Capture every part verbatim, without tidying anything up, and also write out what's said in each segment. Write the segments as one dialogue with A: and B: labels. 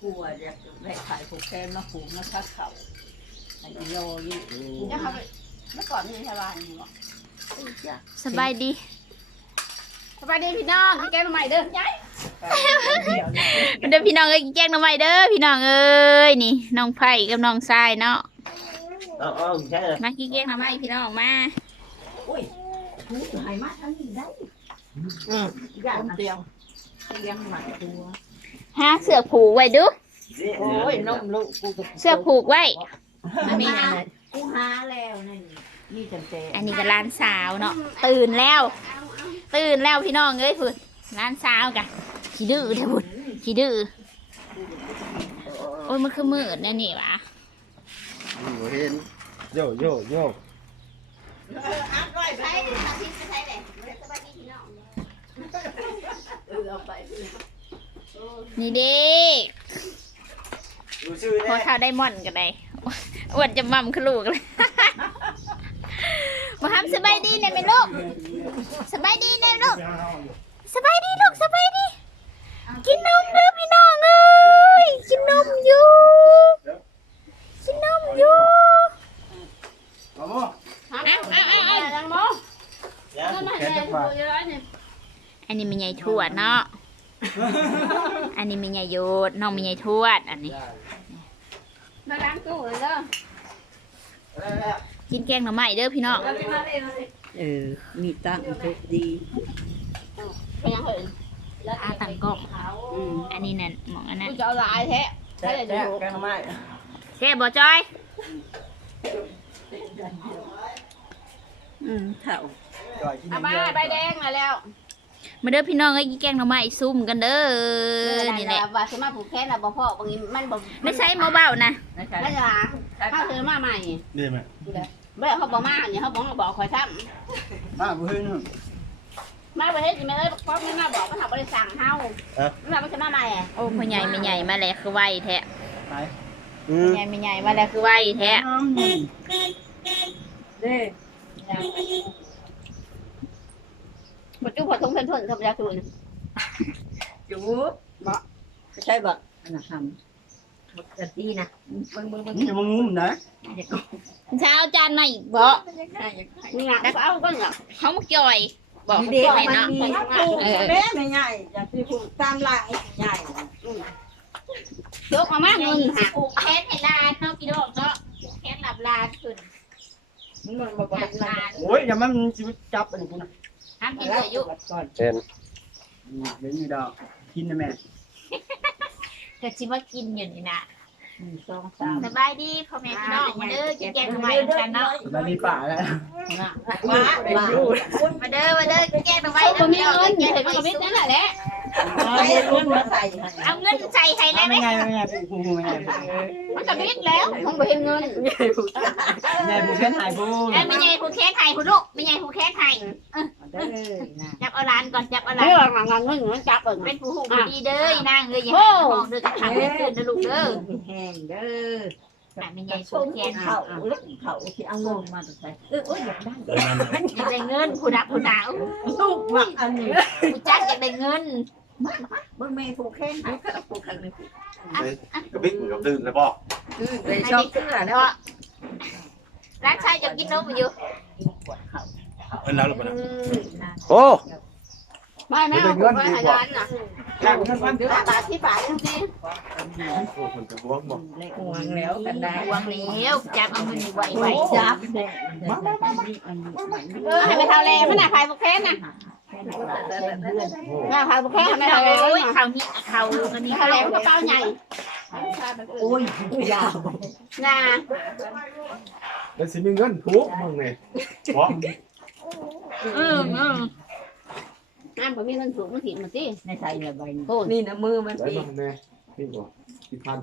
A: ลัวอยากได้ขายผูกแคนมาผูกมาคัดเข่าไอ้โยยี่จะทำเมื่อก่อนมีชาวบ้านอยู่หรอ
B: สบายดี
A: สบายดีพี่น้องแกงใหม่เด้อยาย
B: เด้อพี่น้องเอ้ยแกงน้ำใหม่เด้อพี่น้องเอ้ยนี่น้องไผ่กับน้องทรายเนาะมากินแกงน้ำใหม่พี่น้องมา
A: อุ้ยหูหายมากทั้งนี้ได้อืมอย่างเดียวเลี้ยงหมาตัว
B: หาเสือผูกไว้ดู
A: โอ้ยนมลูกกู
B: เสือผูกไว้
A: อันนี้อะไรกูหาแล้วนี่นี่จังเจ
B: อันนี้ก็ร้านสาวเนาะตื่นแล้วตื่นแล้วพี่น้องเอ้ยพุ่นร้านสาวกะขี้ดื้อเถอะพุ่นขี้ดื้อโอ้ยมันคือมืดแน่นี่วะ
C: เห็นโยโยโย
A: อัดไว้ไปอาทิตย์ไปใช้เลยสบายดีพี่น้องเออเอาไป
B: นี่เด็กพอเท่าได้ม่อนกันได้อ้วนจะมั่มขลูกเลยมาทำสบายดีเนี่ยไหมลูกสบายดีเนี่ยลูกสบายดีลูกสบายดีกินนมเด้อพี่น้องเอ้ยกินนมอยู่กินนมอยู่
A: เอาเอาเอาเอาลังโม
B: อันนี้มีใหญ่ทวดเนาะอันนี้มีใหญ่โยดน้องมีใหญ่ทวดอันนี้
A: มาล้างตู้เลยเด้อ
B: กินแกงหน่อไม้เด้อพี่น้อง
A: เออมีตั้งทุกดีเป็นยังไง
B: อาตังกล้องอันนี้นั่นหมองอันนั้น
A: จะเอาลายแท้แท้แท้แกงหน่อไม้
B: แซ่บบ่จอย
A: อืมเถ่าเอามาใบแดงมาแล้ว
B: มาเด้อพี่น้องไอ้แกงหน่อไม้ซุ่มกันเด้อนี่แหละ
A: ว่าสิมาผูกแขนน่ะบ่พอบางทีมันบ่
B: ไม่ใช่หม้อเบานะ
A: ไม่ใช่เขาซื้อมาใหม่
C: นี่มั้ย
A: บ่เขาบ่มาเนี่ยเขาบอกเขาบอกข่อยซ้ำ
C: มาบ่เฮ็ดนึง
A: มาบ่เฮ็ดสิแม่เอ้ยเพราะมันมาบอกมันทำบ่ได้สั่งเฮาเออมันบ่สิมาใหม่
B: โอ้พ่อใหญ่แม่ใหญ่มาแล้วคือไวแท้
C: ไป
B: อือใหญ่แม่ใหญ่มาแล้วคือไวแท้
A: เด้บ่จุ๊บพอทงเพิ่นๆทำยาสูนจุ๊บบ่ใช่บ่อันน่ะทำบ่จะดีนะเบิ่งๆๆ
C: นี่มันงุ้มนะ
B: เช้าจานมาอีกบ่
A: นี่น่ะเอาก่อนเนาะ
B: เฮามาจ่อยบอก
A: เด็กมันมีเออแม่ไม่ใหญ่อยากสิผูกตามหลังใหญ่อือยกออกมาเงินค่ะ
B: ผูกแขนให้ลานเนาะพี่น้องเนาะผูกแขนหลับลานขึ้น
A: มันบ่บ่ลาน
C: โอ้ยอย่ามันสิจับอันนี้กูนะ
B: ทำกินเลยอยู่
C: เห็นเห็นอยู่ดอกกินนะแม่
B: ก็สิมากินอยู่นี่นะ
A: สองสาม
B: สบายดีพ่อแม่พี่น้องมาเด้อกินแกงทำไมกันเนาะ
C: สบายดีป่าแล้ว
A: ว้า
B: มาเด้อมาเด้อกินแกงทำไมเด้อพี่น้องกินแกงทำไมนั่นแหละแหละ
A: เอาเงินมาใส่
B: เอาเงินใส่ให้ได้ไหม
C: ไม่ไงไม่ไงกูไม่ไง
B: มันจะมิดแล้ว
A: มันบ่เห็นเงิน
C: ใหญ่ผู้แค้นหายผู้
B: ไอ้ไม่ใหญ่ผู้แค้นไทยผู้ลูกไม่ใหญ่ผู้แค้นไทยจับเอาร้านก่อนจับเอาร้าน
A: เรื่องงานเงินมันจับเบิ่ง
B: เป็นผู้หูดีเด้อนางเลยอย่าให้มองเด้อขังเด้อนะลูกเด้อ
A: แห้งเด้อ
B: แต่ไม่ใหญ่ผู้แค้น
A: เขาเล็กเขาที่เอาเงินมาใส่เออโอ้ยอยากได้
B: อยากได้เงินผู้ดักผู้หนาว
A: ลูกมักอันนี้
B: ผู้จัดอยากได้เงิน
A: เบิ่งแม่ผูกแขนให้ก็ผูกแขนนี่
C: กระบิ๊กกับตื่นเลยบอก
A: อือไปชอบเสื้อแล้ว
B: ร้านชายจะกินนมอยู่
C: เป็นแล้วหรือเปล่าโอ้
A: ไม่แม่เอาไปให้ร้านน่ะ
C: แจ้งเงินพัน
A: เดี๋ยวบาทที่ฝากจังซี่
C: โอ้คนจะบวกบอก
A: ห่วงแล้วกันได้
B: ห่วงแล้วจับเอาเงินไว้ไว้
A: จับเออให้ไปเท่าแลมันน่ะขายผูกแขนน่ะน่าขายผูกแขนไม่เท่าแล
B: โอ้ยเขานี่เขาอันนี้
A: เท่าแลกระเป๋าใหญ่โอ้ยยาวน่ะ
C: แล้วสิมีเงินทุกมึงไงเพราะ
B: อืมอืม
A: น้ำผมมีเงินถูกมันถิ่นมาสิในใส่เนี่ยใบโอ้นี่นะมือมัน
C: ปีแม่พี่บอกพี่พัน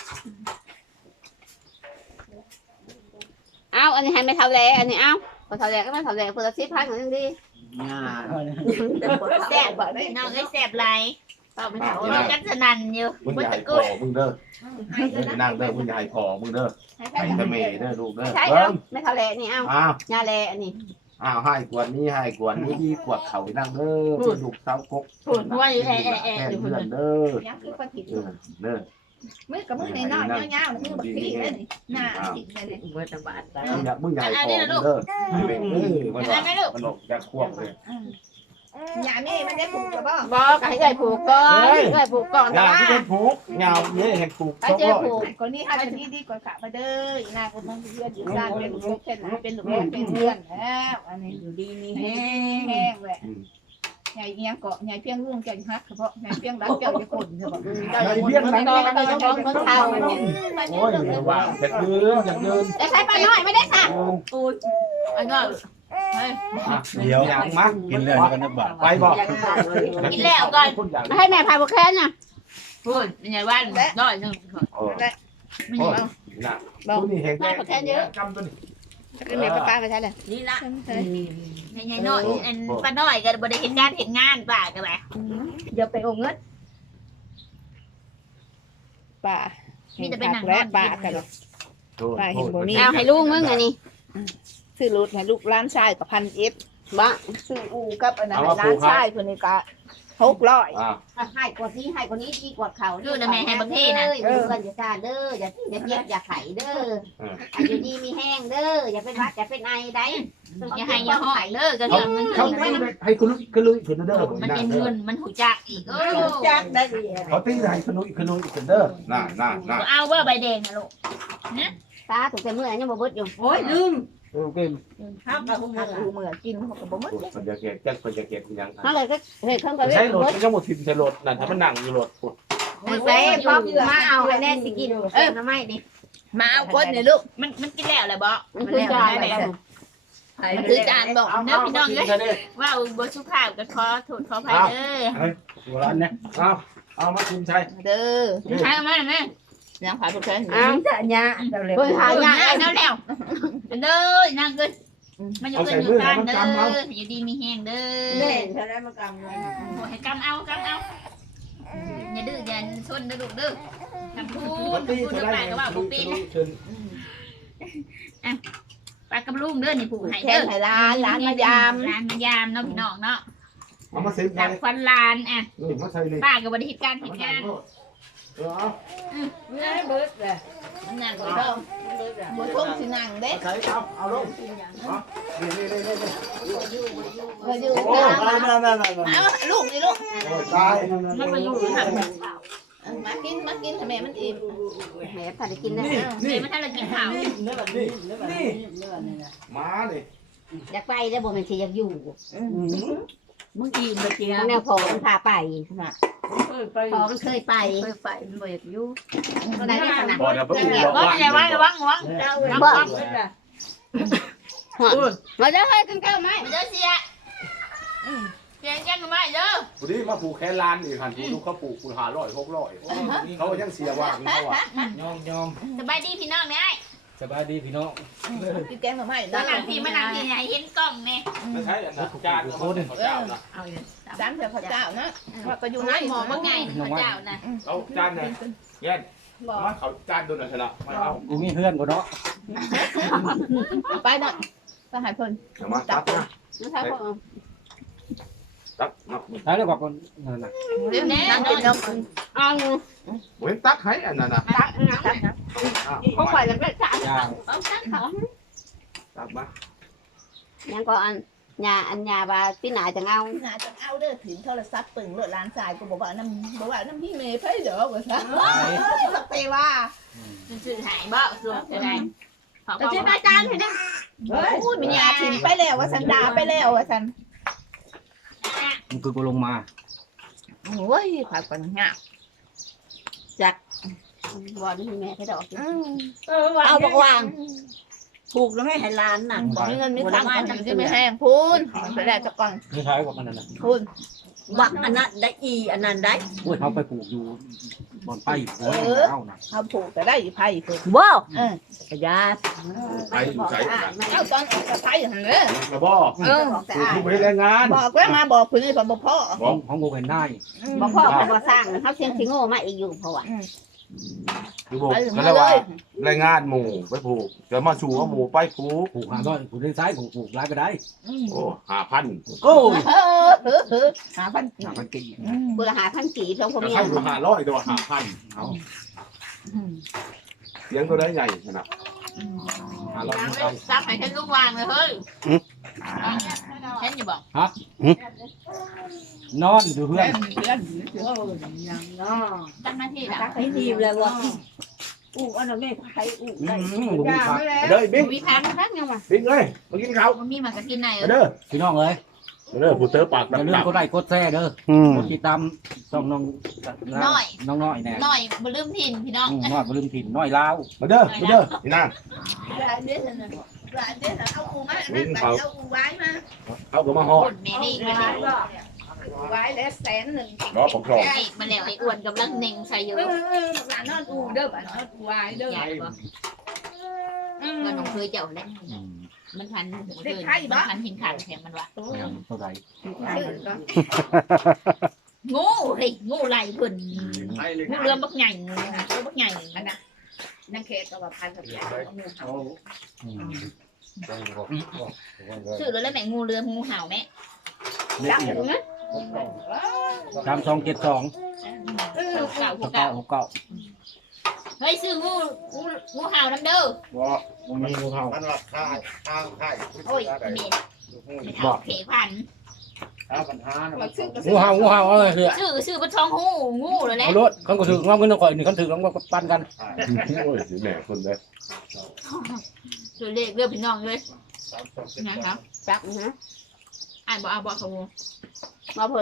A: เอาอันนี้ให้ไม่เท่าแลอันนี้เอาพอเท่าแลก็ไม่เท่าแลพอละสิบพันเหมือนดี
C: ง่า
B: แซ่บบ่ได้น้องไอ้แซ่บไรเปล่าไม่เท่าเรากันสนั่นอยู่
C: มึงใหญ่คอมึงเด้อมึงนั่งเด้อมึงใหญ่คอมึงเด้อไอ้ตะเมย์เด้อลูกเด้อ
A: ใช่ไม่เท่าแลนี่เอายาแลอันนี้
C: อ้าวให้กวนนี้ให้กวนนี้ที่กวดเขาไปนั่งเด้อเป็นลูกสาวกก
B: พูดว่าแอะแอะแอะอยู่
C: เพื่อนเด้อเด้อ
D: มือกับมือในน้อยเงาๆมือบักพี่เลยหน้าจิกเลย
A: เมื่อตะบาดตา
C: มึงอยากมึงใหญ่พอเด้อเออมันว่ามันบอกอยากควบเลย
D: อย่าแม่มันได้ผูกกับบ่
A: บอกให้ใหญ่ผูกก่อนใหญ่ผูกก่อน
C: อ
A: แต่
C: ย่า
A: ว่า
C: ที่เป็นผูกเงาเยอะเห็นผูก
A: ให้
C: สอง
A: เจ๊
C: ร้อย
A: ผูก
D: คนนี้ถ้าจะดีดีกว่าขาไปเด้อหน้าคนต้องเพื่อนอยู่ด้านเป็นลูกเป็นเป็นลูกเป็นเพื่อนแล้วอันนี้
A: อยู่ดีมี
D: แห้
A: แห้ง
D: งแหละใหญ่เงี้ยเกาะใหญ่เพียงรุ่งแก่งฮักเฉพาะใหญ่เพียงรักเจ้าจะคนเฉพาะ
A: เราเพี้ยนมันก็มันก็ท้องคนเฒ่า
C: โอ้ยว่างอยากยืนอยากยืน
A: แต่ใช้ปลาน้อยไม่ได้ค่ะอูดอันนั้น
E: เดี๋ยว
C: อยากมัก
E: กินเลยกันนะบาท
C: ไปบอก
A: กินแล้วก่อน
C: คนอยาก
A: ให้แม่พาบุแค่น่ะพูดเป็นไงบ้านน้อยนึง
C: โอ้
A: ไม่เห็นบ้าง
C: น่ะตัวนี้เห็นกำตัวนี้
A: คือแม่ป้าไปใช่เลย
B: นี่ละในใหญ่น้อยอันป้าน้อยก็บ่ได้เห็นงานเห็นงานป่าก็แบบ
A: เดี๋ยวไปองเงิน
D: ป่า
B: มีแต่เป็นหนัง
D: และป่ากันป่าเห็นบ่มี
A: เอาให้ลูกมึงอันนี้
D: ซื้อรถให้ลูกร้านชายกับพันเอฟ
A: บ้า
D: ซื้ออูกับอันนั้นร้านชายคนนี้ก็หกร้อย
C: อ่า
A: ให้กว่านี้ให้กว่านี้ดีกว่าเขา
B: ดูนะแม่ให้บางทีนะ
A: เอออย่าซาเด้ออย่าอย่าเจ็บอย่าไข้เด้ออยู่ดีมีแห้งเด้ออย่าเป็นวัดอย่าเป็นไอได้
B: อย่าให้อย่าห้องเด้อก็เรื่องมัน
C: เขาให้คุณลุยคุณลุยคุณเด้อ
B: มันเป็นเงินมันหูจักอีกเออ
A: จักได้ดี
C: เขาตีให้คุณลุยคุณลุยคุณเด้อน่าน่าน่า
B: เอาเบอร์ใบแดงนะลูก
A: ตาถูกแต่เมื่อยังบ่เบิดอยู่
D: โอ้ยลืม
C: โอเค
A: ครับกับมือ
D: ดูเหมือนกินเขาก็บ่หมด
C: คนจะเก็บจักคนจะเก็บยัง
A: เขาเลยก็เฮ้ยเขาก็เบิ
C: ใช้รถ
A: ด
C: ยังหมดทิมใช้รถนั่นถ้ามันนั่งอยู่รถ
A: เซ่ป๊อปมาเอาให้แน่สิกินเออทำไมดิ
D: มาเอาคนนี่ลูก
B: มันมันกินแล้วแหละบ่
A: มันคือจานแบบ
B: มันคือจานบอกเด้อพี่น้องเด้อว่าบ่สุภาพก็ขอโทษขออภัยเด้อ
E: หัวร้านเนี่ย
C: เอาเอามาทิมใช้
D: เด้อ
B: ใช่มั้ยแม่
D: ยังขายบ่เคย
A: อ้าว
D: จะยะเร็ว
A: เพิ่นหา
B: เอา
A: ยา
B: แล้วแล้วเด้อนั่งเด้อมันอยู่กันอยู่กันเด้ออยู่ดีมีแห้งเด้
A: เล่
B: อน
A: เท่านั้นมากำเลย
B: โอ้ให้กำเอากำเอาอย่าดื้ออย่าซนเด้อลูกเด้อกำพูด
C: ตี
B: พูด
C: เท่า
B: ไป
C: ไร
B: ก็ว่าบ่เป็น
C: เชิญ
B: ปลากระลุงเด้อนี่ผู้ให้
D: แค่
B: เด้อ
D: ให้ร้านร้านมายาม
B: ร้านมายามเนาะพี่น้องเนาะ
C: เอามาเซ็ต
B: ดับควันลานอ่ะ
C: นี่มาใส่เลย
B: ป้าก็บ่ได้เฮ็ดการเฮ็ดงาน
C: เออเอา
D: เนี่ยเบิดเลย
B: นั่งบ่เด้อ
D: บ่ทุ่งสินั่งเด้
C: ใส่เอาเอาลงนี่นี่นี่นี่
D: บ่อยู่
C: โอ้ยนั่นนั่นนั่นนั่น
D: เอาลูกนี่ลูก
C: ตาย
B: มันมาอยู่หั่น
D: มากินมากินทำไมมันอิ่ม
A: แม่ถ้าได้กินนะ
B: นี่มันถ้าเรากินข้าว
C: นี่นี่นี่มาเลย
A: อยากไปแล้วบ่แม่นสิอยากอยู่
D: มึงอิ่มเลยเจีย
A: แนวพอมันพาไป
D: เคยไป
A: พอมันเคยไป
D: เคยไปมันบ่อยากอยู่
A: ก็ได้ขนาด
C: บอลนะเพิ่ง
B: ก็อย่าว่าระวังระวัง
D: เจ้า
B: ระ
D: บ่
B: วัง
A: มาเด้อให้กันก้าวไหม
B: เด้อเสียเสียจังมาเด้อ
C: ผู้ที่มาปลูกแค่ล้านอีกคันผู้ลูกเขาปลูกคุณหาร้อยหกร้อยเขายังเสียว่างเขาอ่ะ
E: ยอมยอม
B: สบายดีพี่น้องเนี่ย
E: สบายดีพี่น้อง
D: กินแกงหน่อไม้
B: มานั่งพี่มานั่งพี่ให้เห็นกล้องเนี่ย
C: ไม่ใช่อันนั้นจานเขาเขาเจ้านะ
B: เอาอยู่
D: สามเสือพระเจ้านะว่าก็อยู่
B: โอ้
D: ใน
B: ย
D: ห
B: ห
D: ม
B: ม
D: อ
B: อ
D: มั
B: มาน ไงพระเจ้านะ
C: เขาจานเนี่ยเย็นมาเขาจานโดนอะไรละไม่เอา
E: กูมีเพื่อนกูเนาะ
D: ไปน่ะไปหายเพิ่น
C: อย่ามาตักนะ
A: นะคะพ่อ
C: ตักมา
E: ใช่แล้วบอกคนนั่นน่ะ
B: เดี๋ยวนี้
D: นั่งกินนม
A: เอา
C: เว้นตักให้อันนั้นนะ
A: ตักนะเขาปล่อยแล้วก็ตัก
E: ย่าง
A: เอาตักเขา
C: ตักมา
A: ยังก็อันยาอันยาบาพี่หนาจังเอา
D: หาจังเอาเด้อถึงโทรศัพท์ปึ่งรถร้านสายกูบอกว่าน้ำบอกว่าน้ำพี่เมย์ไผเด้อว่าซะสักเตว่า
B: สื่อหายบ่ส่วนอะไรขอ
A: แต่ชื่ออาจารย์เห็นไหม
D: เฮ้ยพูดมียาถิ่นไปแล้วว่าสันดาไปแล้วว่าสัน
E: มันคือกูลงมา
D: โอ้ยขายกันเงา
A: บอลที่แม่ให้ดอก
D: เอาบอกวาง
A: ถูกแล้วไม่ให้ล้านน่ะ
D: บอกเงินไม่ตั้งจังที่ไม่แห้งพูนไปแล้วจะก่อน
E: ไม่ใช่บอกมันนั่นน่ะ
D: พูน
A: บักอันนั้นได้อีอันนั้นได้
E: โอ้ยเขาไปปลูกอยู่บอนไปโอ้ยเอ้าน่ะ
D: เขาผูกแต่ได้อยู่ไผ่เพิ่น
A: ว้าว
D: เออก
A: ระยา
C: ใครอยู่ใส่
D: เอาตอนออกจากไผ่หันเลย
C: กระบอก
D: เออ
C: คือผู้บริแรงงาน
D: บอกแล้วมาบอกคุณนี่ผมบอกพ่อ
E: ของของกูเห็นได้
A: บ่พ่อเขาบ่สร้างเขาเสียงสิโง่มาอีกอยู่เพราะว่า
C: ดูบอกก็เลยว่ารายงานหมู่ไปผูกจะมาชูว่าหมู่ไปผูก
E: ผูกหาร้อยผูกด้านซ้ายผูกผูกร้ายไปได้
C: โอ้หาพัน
E: โอ้ย
A: เออเออเออ
D: หาพัน
E: หาพันกี่
A: บุรหาพันกี่ทงผม
C: แต่
A: เนี่
C: ใคร
A: ย
C: ดูหาร้อยตัวหาพัน
E: เอา
C: เสียงตัวได้ใหญ่ขนาด
E: หาร้อย
A: ซักให้ฉันลูกวางเลยเฮ้ยฉันจะบอก
E: นอนดูเพื่อน
D: เพื่อน
A: ยังเนาะ
B: ตั้งหน้าที่ละ
A: ซักให้ทีมเลยว่ะอู้อันนั้นไม่ใครอู้
E: อื
A: ได้
E: มบุ้งพัก
C: เด้อบิ๊ก
B: วิพัก
A: ซักยังวะ
C: บิ๊กเลยมากินข้าว
B: มันมีมากระกินไหนเอ
C: มา
B: อ
C: เด้อ
E: พี่น้องเลย
C: มาเด้อผู้เตอปาก
E: อย่าลืม
C: ดำ
E: กดไลค์กดแชร์เด้อ
F: อืม
E: กดติดตามช่องน้องน้องน้อยแน่
B: หน่อยบ่ลืมถิ่นพี่น้อง
E: น้อยบ่ลืมถิ่นน้อยลาว
C: มาเด้อมาเด้อนี่นะ
D: ร้านเด็ดนะร้านเด็ดเอาอูมานั่นไปเอาอูไว้มา
C: เอาก็มาห่อ
B: คนแม่นี่มาแล้ว
D: ไว้แล้วแสนหนึ่ง
C: รอผมชอบ
B: ไอ้มาแล้วไอ้อ้วนกำลังเน่งใส่อยู่
D: เออเออร้านนอนอูเด้อบ้านนอนอูไว้เด้อ
B: ใหญ่บ่เงินของเคยเจ้าได้มันพันเดินมันพันหินขาดแถมมันวะ
E: เท่าไหร่
B: งูเฮ้ยงูไหลเพิ่นงูเรือบักใหญ่เรือบักใหญ่
D: อันน่ะนั่งเคสกับว่าพันกับแสนเอางูเขา
B: ชื่อแล้วแม่งูเรืองูเห่าแม่
E: ละเอียดสามสองเจ็ดสอง
B: เออเก่า
E: หก
B: เก่า
E: เก้าหกเก้า
B: เฮ้ยซื้องูงูงูเห่าน้ำเด้อ
C: ว่ามันงูเห่ามันว่าข้าข้าข้า
B: โอ้ยเมียไม่เอาเขพัน
C: ข้าปัญหา
E: งูเห่างูเห่าอะไรเถอะ
B: ชื่อชื่อเป็นช่องหูงูเลยแหละ
E: เอารถเขาก็ถือว่าเงินต้องคอยนี่เขาถือแล้วก็ปั้นกัน
C: โอ้ยแหน่คนเลย
B: ชื่อเลขเรื่องพี่น้องเลยนะครับ
A: ซักนะ
B: อ่านบอกเอาบอกเขา
A: มาเพิ่น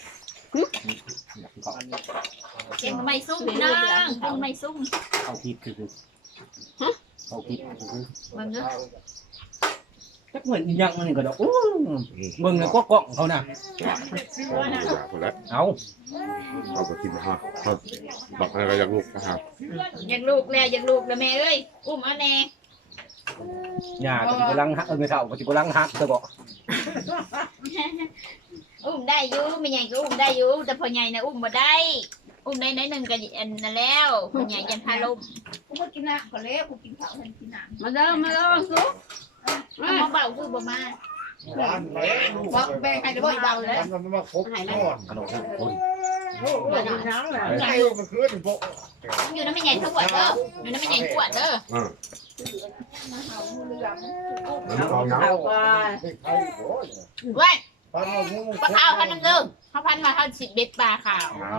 B: เก่งไม่ซุ่มพี่น้องเก่งไม่ซุ่ม
E: เข้าพิษคือเข้าพิษคือ
B: มันก็
E: จักเหมือนยังมันก็ดอกโอ้เบิ่งเลยก็เกาะเขาน่ะ
C: คนละ
E: เอา
C: เอาไปกินฮะเขาบอกอะไรก็อยากลูกนะครับ
B: อยากลูกแล้วอยากลูกแล้วแม่เอ้ยอุ้มเอาแน่
E: หญ้าก็สิกำลังหักเออไม่เท่าก็สิกำลังหักซะบ่
B: อุ้มได้อยู่ไม่ใหญ่ก็อุ้มได้อยู่แต่พอใหญ่นะอุ้มบ่ได้อุ้มได้น้อยหนึ่งก็อันนั้นแล้วพอใหญ่ยันพาลม
D: กูก็กินน้ำก็แล้วกูกินข้าวทันกินน้ำ
A: มาเด้อมาเด้อสุก
B: เอามาเบาคือบ่มา
D: ว่าแบ่งให้ด้วยเบาเลย
C: มันมาครบ
A: หายไหม
E: ขนมคน
A: น้ำเลย
B: ใหญ่อยู่น้ำไม่ใหญ่ทุกวันเด้ออยู่น้ำไม่ใหญ่ทุกวันเด้อ
C: เอาน้
A: เอาว่า
B: เว้ยปลาขาวพันนึงเด้อเขาพันมาเขาสิบเบ็ดปลาขาว
E: เอา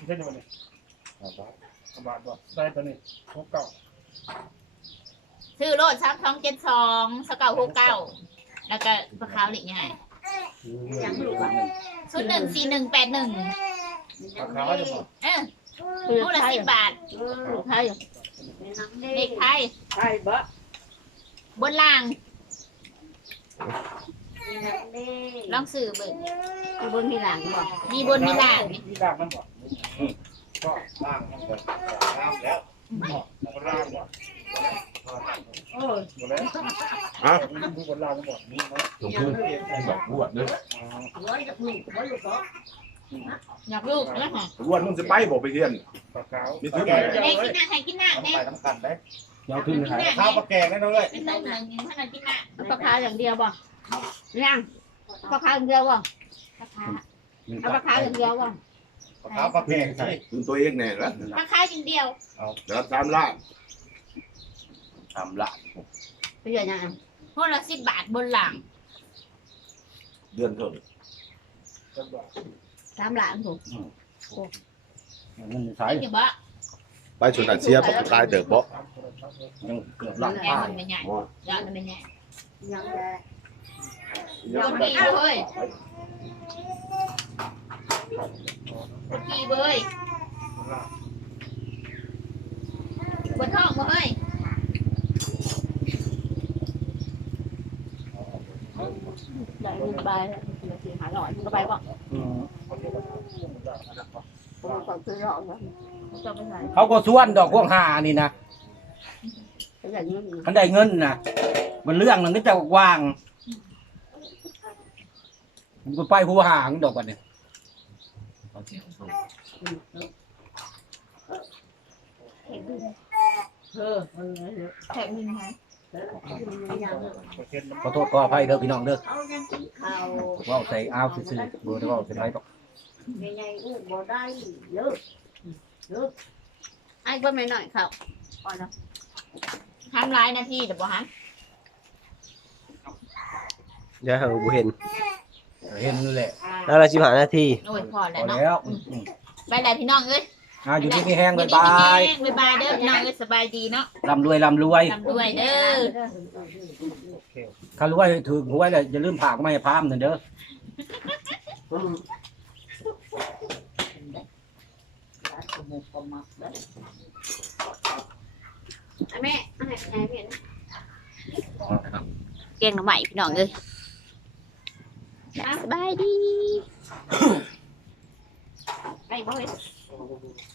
B: ซื้อโลดซับท้องเจ็ดสองสเก่าหกเก้าแล้วก็ปลาขาวหลีกยังไงชุดหนึ่งสี่หนึ่งแปดหนึ่งเออ
A: คือ
B: คู่ละ
A: ไทย
B: สิบบาท
A: ไทย
B: เด็กไทย
A: ไทยบ่
B: บนล่างลองสื่อเบิ่ง
A: คือบนมีหลังบ่
B: มีบนมีล่าง
E: ที่ดักมันบ่
A: โอ้ย
C: ำฮะหลวงพ่อแบบบวชเด้อ
A: ร้อยกับลูกร้อยลูกก็
B: อยากลูกนะฮะ
C: บวชมึงจะไปบอกไปเรียนมีทุกอย่าง
B: แม่กินหน้าใครกินหน้าแม่
E: เดี๋ยวขึ้น
B: กิน
E: หา
B: หน้า
C: ข้าวป
B: แม่
C: ลาแกงนั่นเลย
B: เป็นนมหนึ่งยิงขนาดกินหน้า
A: ปลาคาอย่างเดียวบ่ยังปลาคาอย่างเดียวบ่
B: ปลาคา
A: เอาปลาคาอย่างเดียวบ่
C: ข้าวปลาแกงใช่ถึงตัวเองแน่แล้ว
B: ปลาคาจริงเดียว
C: เดี๋ยวตามล่าตามล่า
A: เป็นยังไง
B: คนละสิบบาทบนหลัง
C: เดือนเท่า
A: สามหลานถูก
E: เงินใช้
B: ไอ้เจ้าบ่
C: ไปชนอาเซียผมตายเติบบ่
E: ยังเกือบหลัง
B: แม่
E: ป้า
B: มันไม่ใหญ่ยอดมันไม่ใหญ่
A: ยังแย่
B: ยอดดีเว้ยดีเว้ยบนท้องเว้ย
A: ได้เงินไปหาหน่อยก็ไปบ่ผมก็ซื้อหน่อยนะจะไปไหน
E: เขาก็ส่วนดอกพวกหานี่นะ
A: ไปอย่างนี้
E: คันได้เงินนะมันเรื่องนึงก็จะวางมันก็ไปผู้หางดอกกันเนี่ย
A: เออมันเยอะ
D: แขกมินไง
E: ขอโทษขออภัยเด้อพี่น้องเด้อ
A: เขายังกินข้าว
E: เว้าใส่อ้าวซื่อๆบ่ได้เว้าใส่ไรดอก
A: ใหญ่ๆอู้บ่ได้เยอะเยอะไอ้ก็ไม่หน่อยเขาอ่อนนะ
D: ทำร้ายนาทีเดี๋ยวบอกฮะ
F: เดี๋ยวหาบ่เห็น
E: เห็นนี่แหละ
F: แล้วเราสิบห้านาที
D: โอ้ยพอ
E: พ
D: แล้
E: อ
D: วเนาะ
E: แล้วอืม
D: ไปแล้วพี่น้องเอ้ย
E: อ่าอยู่ดีมีแห้ง
D: อยู่
E: บ๊าย
D: ดี
E: บาย
D: บ๊ายบายเด้อพี่น้องเอ้ยสบายดีเนาะ
E: ร่ำรวยร่ำรวย
D: ทำด้วยเด้อ
E: ถ้ารวยถึงหวยแล้วอย่าลืมผากไม้พามนั่นเด้อ
A: แม่ไอ้ไอ้เห็น
B: เก่งหน่อใหม่พี่น้องเอ้ยสบายดี
A: ไอ้บ่เห็น